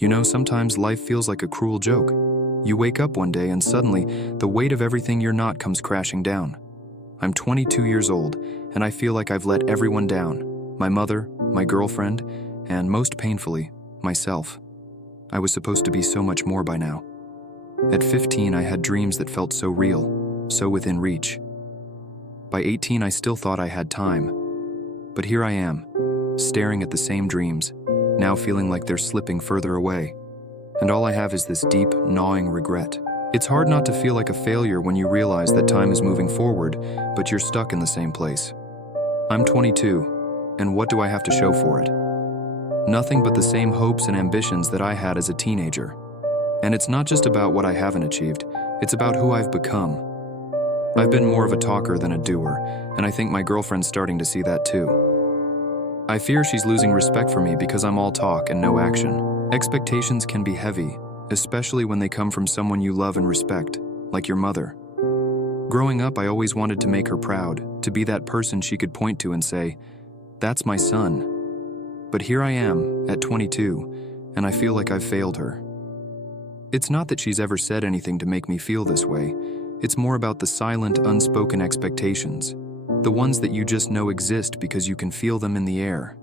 You know, sometimes life feels like a cruel joke. You wake up one day and suddenly, the weight of everything you're not comes crashing down. I'm 22 years old, and I feel like I've let everyone down. My mother, my girlfriend, and most painfully, myself. I was supposed to be so much more by now. At 15, I had dreams that felt so real, so within reach. By 18, I still thought I had time. But here I am, staring at the same dreams, now feeling like they're slipping further away. And all I have is this deep, gnawing regret. It's hard not to feel like a failure when you realize that time is moving forward, but you're stuck in the same place. I'm 22, and what do I have to show for it? Nothing but the same hopes and ambitions that I had as a teenager. And it's not just about what I haven't achieved, it's about who I've become. I've been more of a talker than a doer, and I think my girlfriend's starting to see that too. I fear she's losing respect for me because I'm all talk and no action. Expectations can be heavy, especially when they come from someone you love and respect, like your mother. Growing up, I always wanted to make her proud, to be that person she could point to and say, "That's my son." But here I am, at 22, and I feel like I've failed her. It's not that she's ever said anything to make me feel this way. It's more about the silent, unspoken expectations, the ones that you just know exist because you can feel them in the air.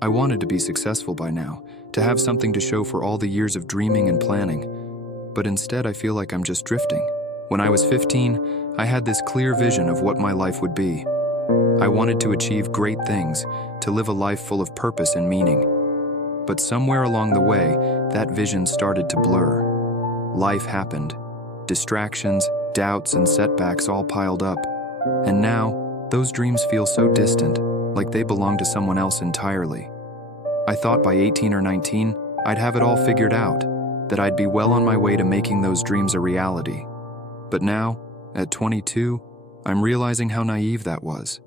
I wanted to be successful by now, to have something to show for all the years of dreaming and planning, but instead I feel like I'm just drifting. When I was 15, I had this clear vision of what my life would be. I wanted to achieve great things, to live a life full of purpose and meaning. But somewhere along the way, that vision started to blur. Life happened. Distractions, doubts, and setbacks all piled up. And now, those dreams feel so distant, like they belong to someone else entirely. I thought by 18 or 19, I'd have it all figured out, that I'd be well on my way to making those dreams a reality. But now, at 22, I'm realizing how naive that was.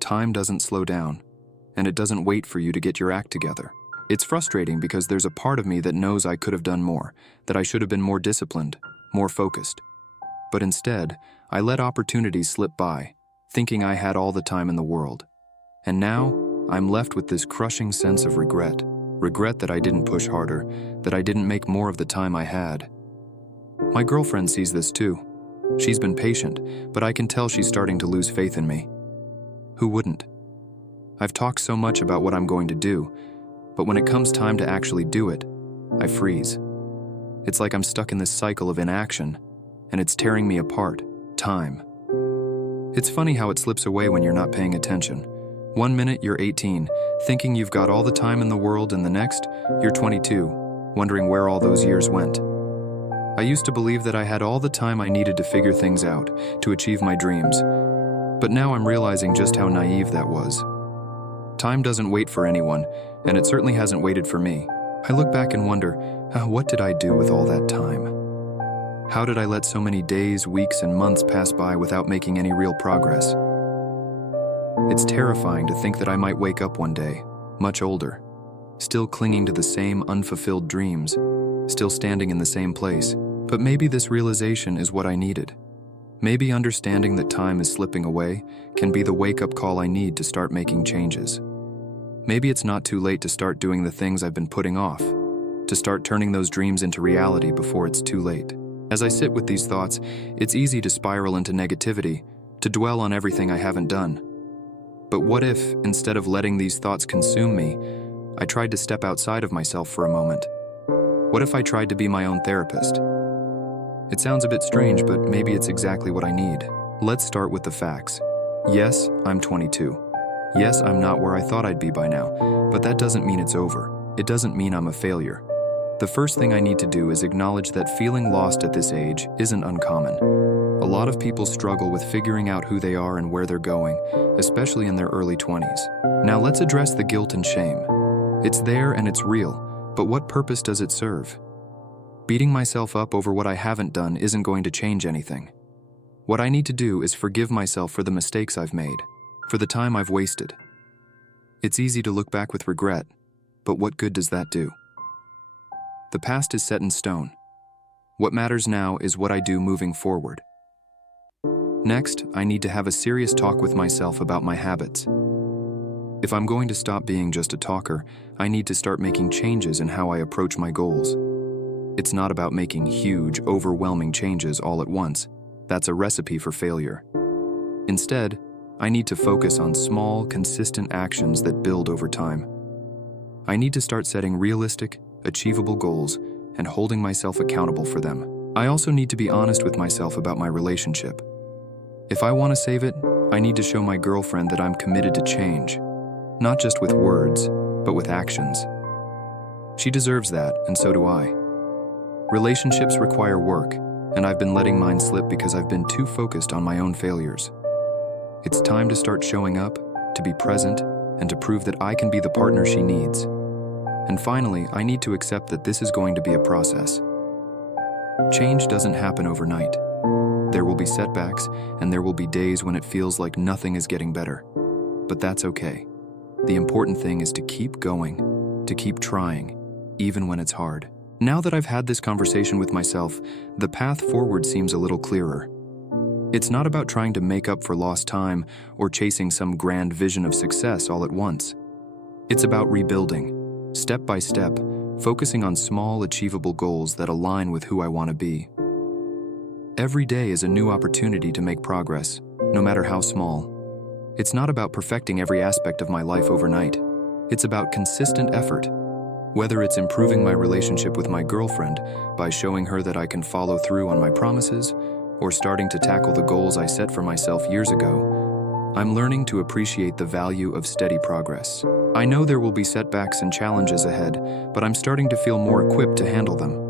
Time doesn't slow down, and it doesn't wait for you to get your act together. It's frustrating because there's a part of me that knows I could have done more, that I should have been more disciplined, more focused. But instead, I let opportunities slip by, thinking I had all the time in the world. And now, I'm left with this crushing sense of regret. Regret that I didn't push harder, that I didn't make more of the time I had. My girlfriend sees this too. She's been patient, but I can tell she's starting to lose faith in me. Who wouldn't? I've talked so much about what I'm going to do, but when it comes time to actually do it, I freeze. It's like I'm stuck in this cycle of inaction, and it's tearing me apart. Time. It's funny how it slips away when you're not paying attention. One minute you're 18, thinking you've got all the time in the world, and the next, you're 22, wondering where all those years went. I used to believe that I had all the time I needed to figure things out, to achieve my dreams. But now I'm realizing just how naive that was. Time doesn't wait for anyone, and it certainly hasn't waited for me. I look back and wonder, what did I do with all that time? How did I let so many days, weeks, and months pass by without making any real progress? It's terrifying to think that I might wake up one day, much older, still clinging to the same unfulfilled dreams, still standing in the same place. But maybe this realization is what I needed. Maybe understanding that time is slipping away can be the wake-up call I need to start making changes. Maybe it's not too late to start doing the things I've been putting off, to start turning those dreams into reality before it's too late. As I sit with these thoughts, it's easy to spiral into negativity, to dwell on everything I haven't done. But what if, instead of letting these thoughts consume me, I tried to step outside of myself for a moment? What if I tried to be my own therapist? It sounds a bit strange, but maybe it's exactly what I need. Let's start with the facts. Yes, I'm 22. Yes, I'm not where I thought I'd be by now, but that doesn't mean it's over. It doesn't mean I'm a failure. The first thing I need to do is acknowledge that feeling lost at this age isn't uncommon. A lot of people struggle with figuring out who they are and where they're going, especially in their early 20s. Now let's address the guilt and shame. It's there and it's real, but what purpose does it serve? Beating myself up over what I haven't done isn't going to change anything. What I need to do is forgive myself for the mistakes I've made, for the time I've wasted. It's easy to look back with regret, but what good does that do? The past is set in stone. What matters now is what I do moving forward. Next, I need to have a serious talk with myself about my habits. If I'm going to stop being just a talker, I need to start making changes in how I approach my goals. It's not about making huge, overwhelming changes all at once. That's a recipe for failure. Instead, I need to focus on small, consistent actions that build over time. I need to start setting realistic, achievable goals and holding myself accountable for them. I also need to be honest with myself about my relationship. If I want to save it, I need to show my girlfriend that I'm committed to change, not just with words, but with actions. She deserves that, and so do I. Relationships require work, and I've been letting mine slip because I've been too focused on my own failures. It's time to start showing up, to be present, and to prove that I can be the partner she needs. And finally, I need to accept that this is going to be a process. Change doesn't happen overnight. There will be setbacks, and there will be days when it feels like nothing is getting better. But that's okay. The important thing is to keep going, to keep trying, even when it's hard. Now that I've had this conversation with myself, the path forward seems a little clearer. It's not about trying to make up for lost time or chasing some grand vision of success all at once. It's about rebuilding, step by step, focusing on small, achievable goals that align with who I want to be. Every day is a new opportunity to make progress, no matter how small. It's not about perfecting every aspect of my life overnight. It's about consistent effort. Whether it's improving my relationship with my girlfriend by showing her that I can follow through on my promises, or starting to tackle the goals I set for myself years ago, I'm learning to appreciate the value of steady progress. I know there will be setbacks and challenges ahead, but I'm starting to feel more equipped to handle them.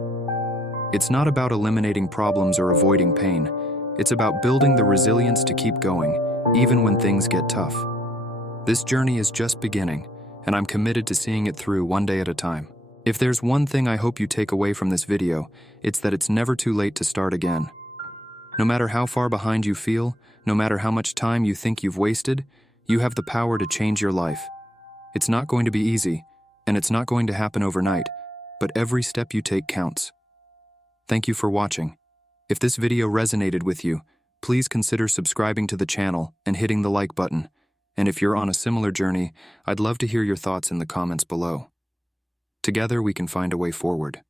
It's not about eliminating problems or avoiding pain. It's about building the resilience to keep going, even when things get tough. This journey is just beginning, and I'm committed to seeing it through one day at a time. If there's one thing I hope you take away from this video, it's that it's never too late to start again. No matter how far behind you feel, no matter how much time you think you've wasted, you have the power to change your life. It's not going to be easy, and it's not going to happen overnight, but every step you take counts. Thank you for watching. If this video resonated with you, please consider subscribing to the channel and hitting the like button. And if you're on a similar journey, I'd love to hear your thoughts in the comments below. Together we can find a way forward.